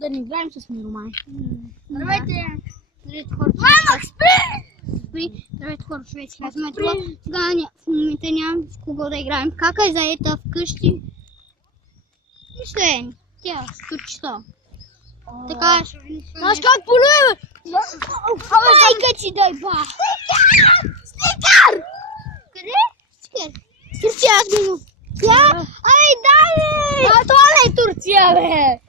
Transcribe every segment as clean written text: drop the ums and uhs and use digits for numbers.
Да не играем с Миромай. Здравейте! Здравейте, хора. Мама, спри! Здравейте, хора, човек. Сега сме това. Сега в момента нямам с кого да играем. Кака е заета вкъщи? Нищо е. Тя стучи-то. Така е. Знаеш как полюе, бе? Майка ти дай ба! Сникър! Къде? Стикър. Турция, аз го имам. Ай, дай бе! А това не е Турция, бе!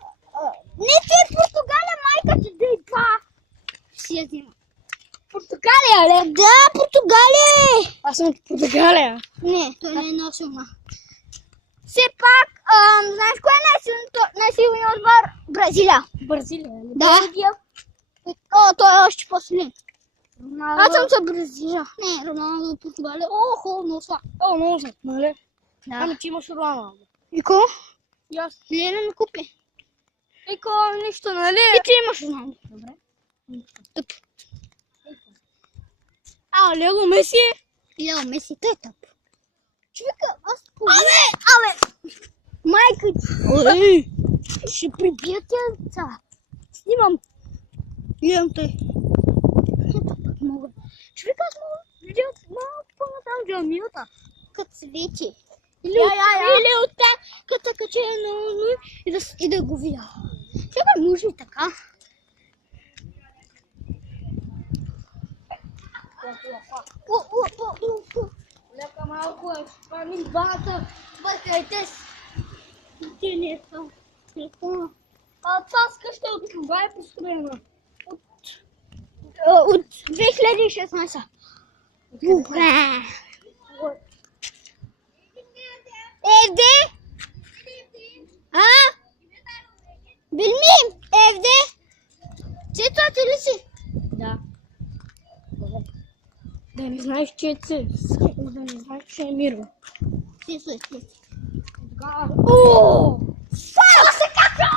Не, ти е Португалия, майка ти дай ба! Си я взима. Португалия, ли? Да, Португалия! Аз съм от Португалия. Не, той не е носилна. Все пак, знаеш кой е най-силният отбор? Бразилия. Бразилия, ли? Да. Белгия. О, той е още по-силен. Роналдо. Аз съм за Бразилия. Не, Роналдо, Португалия. Охо, много слаб. О, много знак, нали? Да. Ами ти имаш Роналдо. И ко? И аз. Не ми купи. Еко, нищо, нали? И ти имаш Роналдо. Добре. Тъп. А, Лего Меси? Лео Меси, той е тъп. Човека, аз Абе! майка ти. Ой! Ще прибия тя деца. Снимам. Гледам той. Ето пък мога. Човека, аз мога да видя малко по-натам джамията. Като свети. Или от там, като каче на и да го видя. Сега може и така. Лека малко е, спани двата. Бъкайте си. Ти не е това. Телефона. А тази къща от кога е построена? От 2016. Добре. Evde? Ha? Bilmeyeyim. Evde. Sen tatlısı. Да. Да не знаеш, че е цвет. Да не знаеш, че е мирно. Ти слушай. О! Само се кака!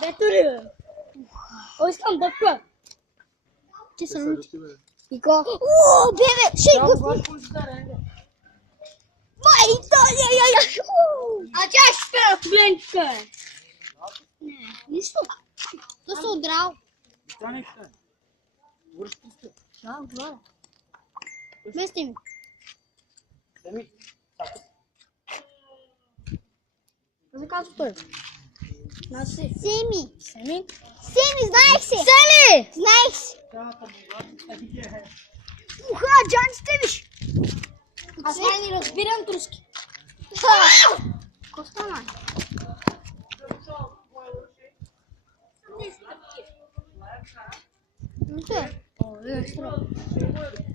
Дето ли бе? О, искам дъвка. Ти съм. Ико. О, бебе, ще го. Май, я. А тя ще спира в гленчика. Не, нищо. То се одрал. Да, добре. Вместе ми. Какво казва той? Наси. Семи. Семи? Семи, знаех се. Семи! Знаех се. Уха, джанците виж. Аз не разбирам турски. Какво стана? Нищо е.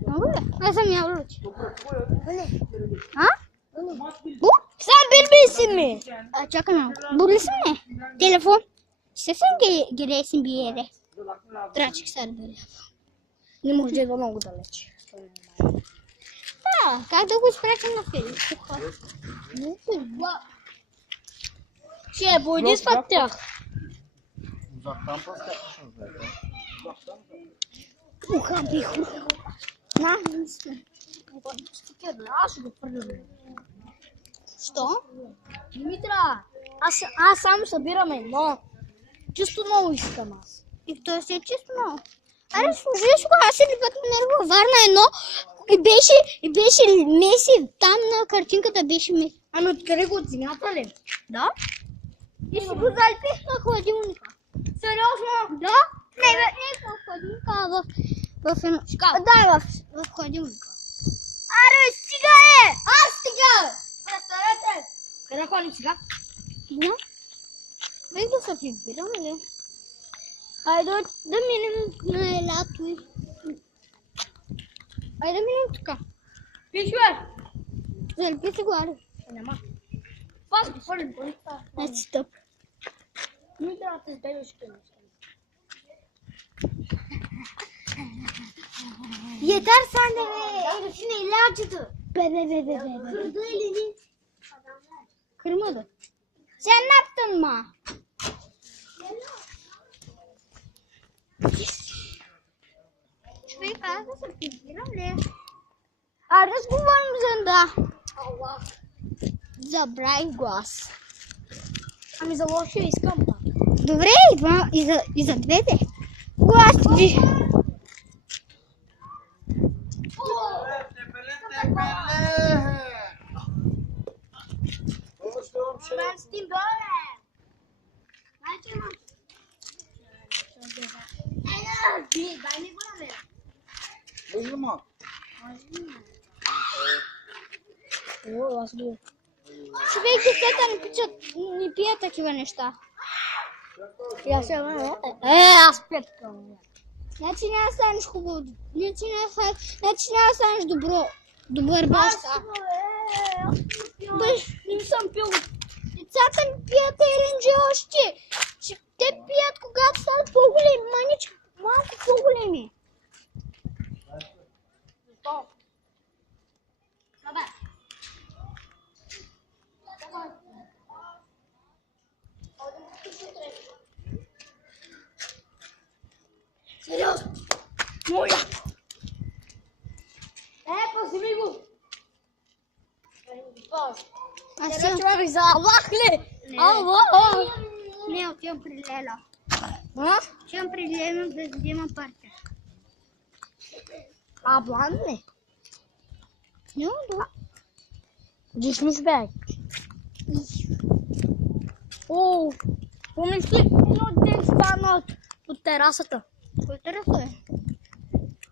Много ли? Аз съм я вручи. А? Сам бил си ми. Чакай малко. Бурли си ме? Телефон? Ще съм ги си биере. Трачек са да Не може да идва много далеч. Да, как да го изпратим на Фейсбук? Ще е бойди с тях. Уха, биху. На, Аз ще го хвърлям. що? Димитра, аз само събирам едно. Чисто много искам аз. И то си е чисто много. Аре, служиш го, аз един път ме нарва Варна едно и беше Меси, там на картинката беше Меси. Ами откъде го от земята ли? Да? И си го залепих на хладилника. Сериозно? Да? Не в хладилника, а в едно... Шкаф? Да, в хладилника. Аре, стига е! Аз стига! Представете! Къде ходим сега? Да? Бех да се прибирам, или? Айде да минем на елято. Айде да минем така. Пиш бе! Залепи си го, аре. Няма. Пас го хвърлим по това. Не си тъп. Не трябва да се сдадеш ще не. Yeter sen de be. Herifin eli acıdı. Be. Kırdı elini. Kırmadı. Sen ne yaptın ma? Şurayı kalkasın bilgirim ne? Arız bu var mı zında? Allah. Забрай глас. Ами за лошия искам пак. Добре, и за двете. Господи! Мен с тим доле! Значи имам. Дай ми го намеря. Може ли малко? О, аз го. Човек, децата не пият такива неща. И аз ще аз петкам. Значи няма да станеш хубаво. Значи няма да станеш добър баща. Не съм пил. Децата не пият еренджи още. Те пият, когато станат по-големи, малко по-големи. Сериозно? Моля! Пази ми го! Аз Сега съм... човек за Аллах ли? Не, отивам при Лела. А? Отивам при Лела да взема парче. Аблан ли? Не, да. Дишнуш бе. О, помниш ли едно ден стана от терасата? Кой тераса е?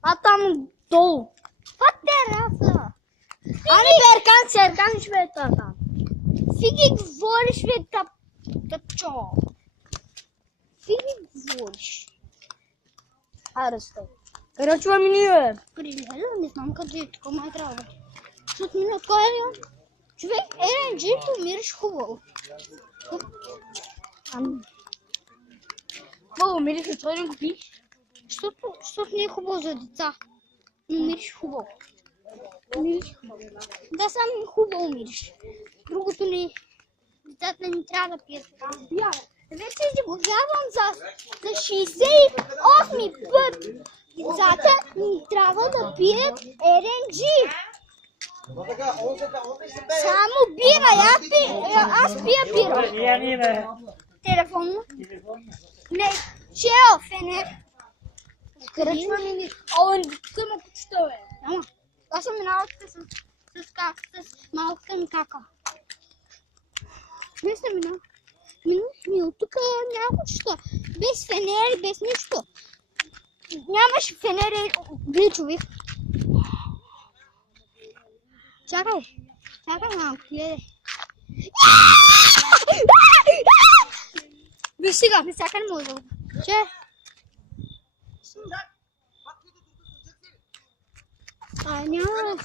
А там долу. Каква тераса? Ами Серкан ще бе там. Фиги говориш, бе, тъпчо. Фиги говориш. Айде стой. Къде чува ми ние? При Лела, не знам къде е, тук май трябва да. Защото ми накаря. Човек, еренджито умираш хубаво. Много мириш, от това не го пиш. Защото не е хубаво за деца. Но умираш хубаво. Да, само хубаво умираш. Другото не. Децата не трябва да пият. Вече изживявам за 68 път. Децата не трябва да пият еренджи. Само бира, аз пия бира. Телефонно? Не, чел, фенер. Кръчва ми ни. О, къма почта, бе. Ама, аз съм минала с малка ми кака. Не съм минала. Минал тук няколко часа. Без фенери, без нищо. Нямаше фенери, бли човек. Чакай малко, гледай. Виж сега, всяка не може да го. Че? Няма.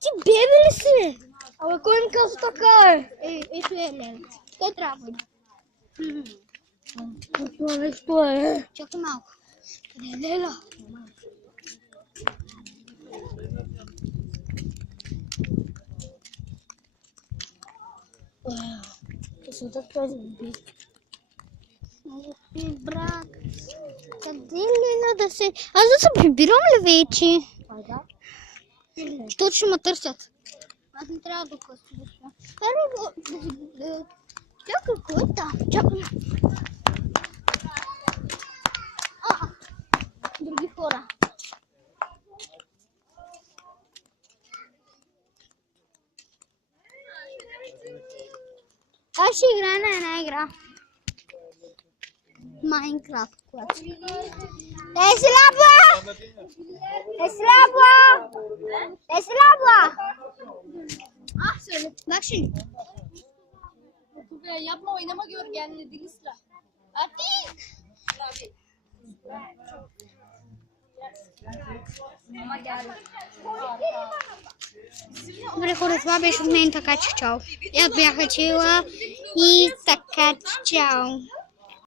Ти бебе ли си? Абе, кой ми каза така е? Ето е Лела. Къде трябва да Това нещо е. чакай малко. Къде е Лела? Късотът този би. Брат, къде е Лела да се... Аз да се прибирам ли вече? Да. Защото ще ме търсят. Аз не трябва да късвам. Чакай, кой е там? Чакай. Други хора. Аз ще играя на една игра. Майнкрафт. Еслабла! Бакшин. Bugün yapma oynama Görgen'le Dilis'le. Hadi. Добре хора, това беше от мен, така че чао. Аз бях Ачила и така че чао.